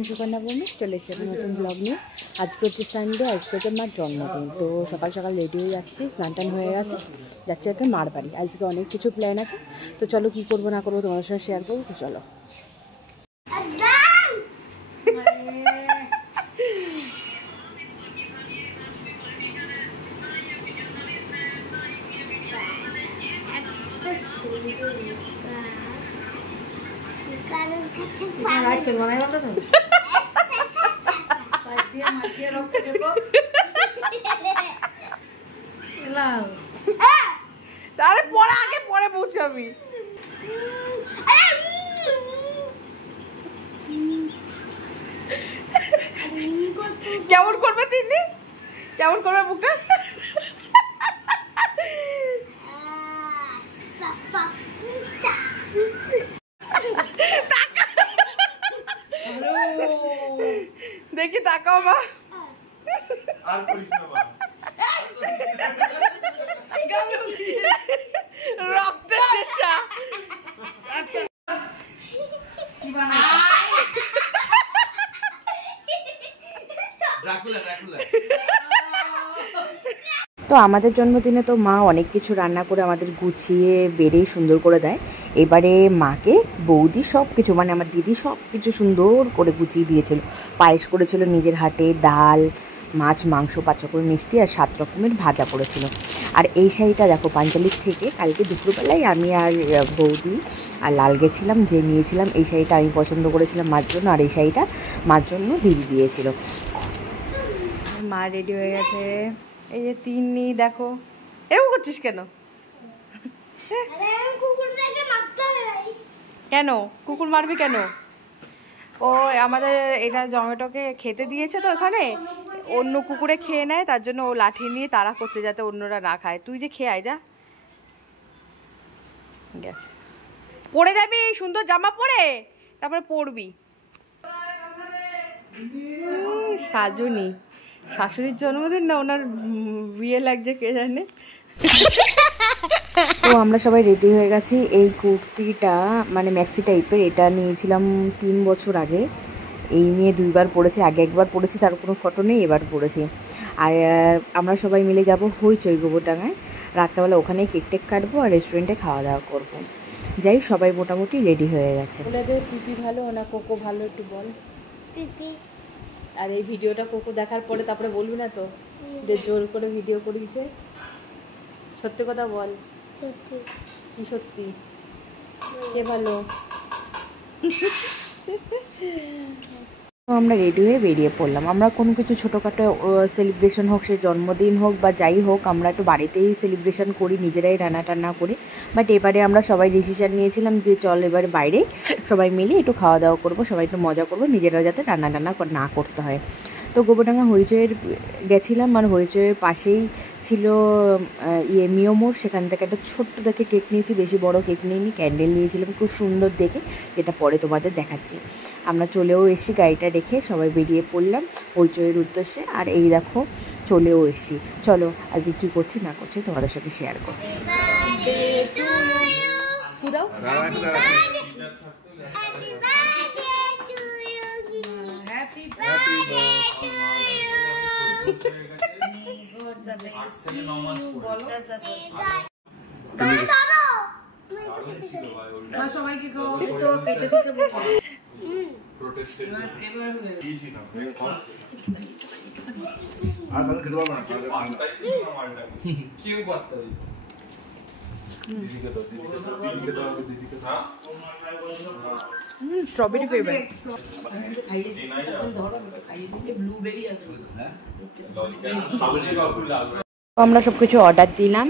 আমি সুকন্যা ভৌমিক, চলে এসেছি নতুন ব্লগ নিয়ে। আজকে হচ্ছে সানডে, আজকে হচ্ছে মার জন্মদিন। তো সকাল সকাল রেডি হয়ে যাচ্ছি, স্নান টান হয়ে গেছে, যাচ্ছে একটা মার বাড়ি। আজকে অনেক কিছু প্ল্যান আছে, তো চলো কী করবো না করবো তোমাদের সঙ্গে শেয়ার করবো। তো চলো। পরে পৌঁছাবি। কেমন করবে তিনি, কেমন করবে মুখটা? দেখি তাকাও মা। রক্ত চেষ্টা তো আমাদের জন্মদিনে তো মা অনেক কিছু রান্না করে আমাদের গুছিয়ে বেড়ে সুন্দর করে দেয়। এবারে মাকে বৌদি সব কিছু, মানে আমার দিদি সব কিছু সুন্দর করে গুছিয়ে দিয়েছিল। পায়েস করেছিল নিজের হাতে, ডাল, মাছ, মাংস, 5 রকমের মিষ্টি আর 7 রকমের ভাজা করেছিল। আর এই শাড়িটা দেখো পাঞ্জালির থেকে কালকে দুপুরবেলায় আমি আর বৌদি আর লাল গেছিলাম, যে নিয়েছিলাম। এই শাড়িটা আমি পছন্দ করেছিলাম মার জন্য, আর এই শাড়িটা মার জন্য দিদি দিয়েছিল। মা রেডি হয়ে গেছে। এই যে তিন্নি দেখো, এরকম করছিস কেন? কেন কুকুর মারবি কেন? ও আমাদের এটা জমেটোকে খেতে দিয়েছে, তো এখানে অন্য কুকুরে খেয়ে নেয়, তার জন্য ও লাঠি নিয়ে তাড়া করছে যাতে অন্যরা না খায়। তুই যে খেয়ে আয়, যা। গেছে, পরে যাবি, সুন্দর জামা পরে তারপরে পরবি। সাজুনি, শাশুড়ির জন্মদিন না ওনার বিয়ে লাগছে কে জানে। তো আমরা সবাই রেডি হয়ে গেছি। এই কুর্তিটা মানে ম্যাক্সি টাইপের, এটা নিয়েছিলাম 3 বছর আগে। এই নিয়ে 2 বার পরেছি, আগে একবার পরেছি, তার কোনো ফটো নেই, এবার পরেছি। আর আমরা সবাই মিলে যাব হইচই গোবরডাঙ্গায়। রাত্রেবেলা ওখানেই কেক টেক কাটবো আর রেস্টুরেন্টে খাওয়া দাওয়া করবো। যাই, সবাই মোটামুটি রেডি হয়ে গেছে। বলে দে, পিপি ভালো না কোকো ভালো, একটু বল। পিপি। আর এই ভিডিওটা কোকো দেখার পরে তারপরে বলবি না তো যে জোর করে ভিডিও করিয়েছে? সত্যি কথা বল। সত্যি। কি সত্যি? কে ভালো? তো আমরা রেডি হয়ে বেরিয়ে পড়লাম। আমরা কোনো কিছু ছোটোখাটো সেলিব্রেশন হোক, সে জন্মদিন হোক বা যাই হোক, আমরা একটু বাড়িতেই সেলিব্রেশন করি, নিজেরাই রান্না টান্না করি। বাট এবারে আমরা সবাই ডিসিশন নিয়েছিলাম যে চল এবারে বাইরে সবাই মিলে একটু খাওয়া দাওয়া করবো, সবাই একটু মজা করবো, নিজেরা যাতে রান্না টান্না না করতে হয়। তো গোবরডাঙ্গা হইচইয়ের গেছিলাম, আর হইচইয়ের পাশেই ছিল মিওমোর। সেখান থেকে একটা ছোট্ট দেখে কেক নিয়েছি, বেশি বড় কেক নিইনি, ক্যান্ডেল নিয়েছিলাম খুব সুন্দর দেখে, যেটা পরে তোমাদের দেখাচ্ছি। আমরা চলেও এসেছি, গাড়িটা রেখে সবাই বেরিয়ে পড়লাম হইচইয়ের উদ্দেশ্যে। আর এই দেখো চলেও এসেছি। চলো আজকে কী করছি না করছি তোমাদের সাথে শেয়ার করছি। Strawberry favourite. আমরা সব কিছু অর্ডার দিলাম।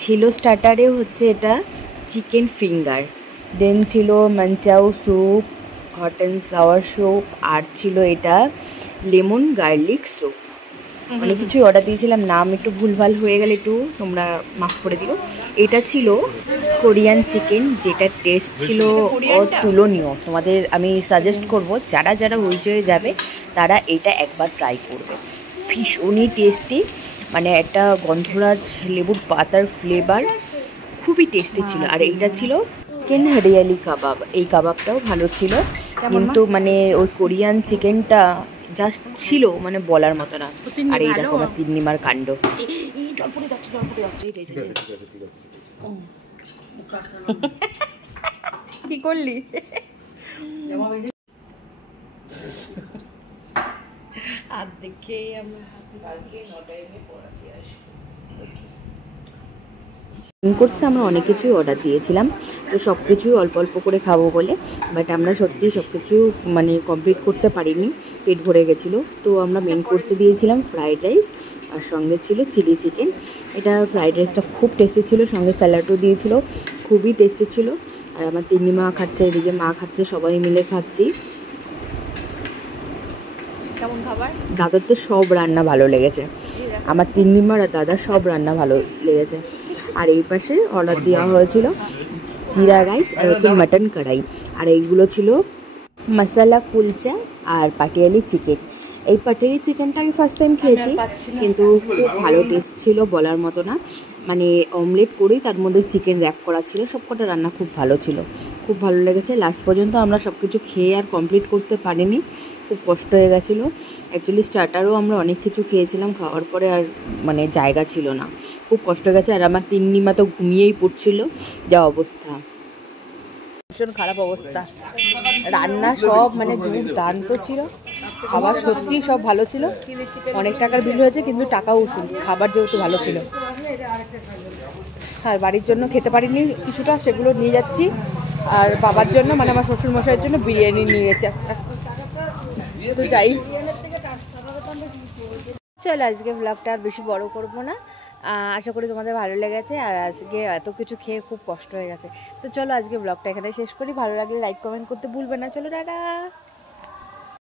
ছিল স্টার্টারে হচ্ছে এটা চিকেন ফিঙ্গার, দেন ছিল manchow soup, hot and sour soup, আর ছিল এটা লেমন গার্লিক স্যুপ। অনেক কিছুই অর্ডার দিয়েছিলাম, নাম একটু ভুলভাল হয়ে গেলে একটু তোমরা মাফ করে দিও। এটা ছিল কোরিয়ান চিকেন, যেটার টেস্ট ছিল অতুলনীয়। তোমাদের আমি সাজেস্ট করব, যারা যারা হইচয়ে যাবে তারা এটা একবার ট্রাই করবে, ভীষণই টেস্টি। মানে একটা গন্ধরাজ লেবুর পাতার ফ্লেভার, খুবই টেস্টি ছিল। আর এইটা ছিল চিকেন হরিয়ালি কাবাব, এই কাবাবটাও ভালো ছিল। কিন্তু মানে ওই কোরিয়ান চিকেনটা জাস্ট ছিল মানে বলার মতো না। আর এই দেখো আমার তিন্নিমার কাণ্ড। কি করলি? আর দেখে কোর্সে আমরা অনেক কিছুই অর্ডার দিয়েছিলাম, তো সব কিছুই অল্প অল্প করে খাবো বলে, বাট আমরা সত্যি সব কিছু মানে কমপ্লিট করতে পারিনি, পেট ভরে গেছিলো। তো আমরা মেন কোর্সে দিয়েছিলাম ফ্রাইড রাইস, আর সঙ্গে ছিল চিলি চিকেন। এটা ফ্রাইড রাইসটা খুব টেস্টি ছিল, সঙ্গে স্যালাডও দিয়েছিল, খুবই টেস্টি ছিল। আর আমার তিন্নিমা খাচ্ছে, এদিকে মা খাচ্ছে, সবাই মিলে খাচ্ছি। কেমন খাবার? দাদার তো সব রান্না ভালো লেগেছে, আমার তিন্নিমার আর দাদার সব রান্না ভালো লেগেছে। আর এই পাশে অর্ডার দেওয়া হয়েছিল জিরা রাইস আর হচ্ছে মাটন কড়াই, আর এইগুলো ছিল মশলা কুলচা আর পাটিয়ালি চিকেন। এই পাটিয়ালি চিকেনটা আমি ফার্স্ট টাইম খেয়েছি, কিন্তু খুব ভালো টেস্ট ছিল বলার মতো না। মানে অমলেট করেই তার মধ্যে চিকেন র্যাপ করা ছিল, সব কটা রান্না খুব ভালো ছিল, খুব ভালো লেগেছে। লাস্ট পর্যন্ত আমরা সব কিছু খেয়ে আর কমপ্লিট করতে পারিনি, খুব কষ্ট হয়ে গেছিলো। অ্যাকচুয়ালি স্টার্টারও আমরা অনেক কিছু খেয়েছিলাম, খাওয়ার পরে আর মানে জায়গা ছিল না, খুব কষ্ট হয়ে গেছে। আর আমার তিন্নিমা তো ঘুমিয়েই পড়ছিল, যা অবস্থা, ভীষণ খারাপ অবস্থা। রান্না সব মানে দুর্দান্ত ছিল, খাবার সত্যিই সব ভালো ছিল। অনেক টাকার বিল হয়েছে, কিন্তু টাকাও উসুল, খাবার যেহেতু ভালো ছিল। আর বাড়ির জন্য খেতে পারিনি কিছুটা, সেগুলো নিয়ে যাচ্ছি। আর বাবার জন্য মানে আমার শ্বশুরমশাইয়ের জন্য বিরিয়ানি নিয়ে গেছে একটা। তো যাই, চলো আজকে ব্লগটা আর বেশি বড় করবো না। আশা করি তোমাদের ভালো লেগেছে। আর আজকে এত কিছু খেয়ে খুব কষ্ট হয়ে গেছে। তো চলো আজকে ব্লগটা এখানে শেষ করি। ভালো লাগলে লাইক কমেন্ট করতে ভুলবে না। চলো টাটা।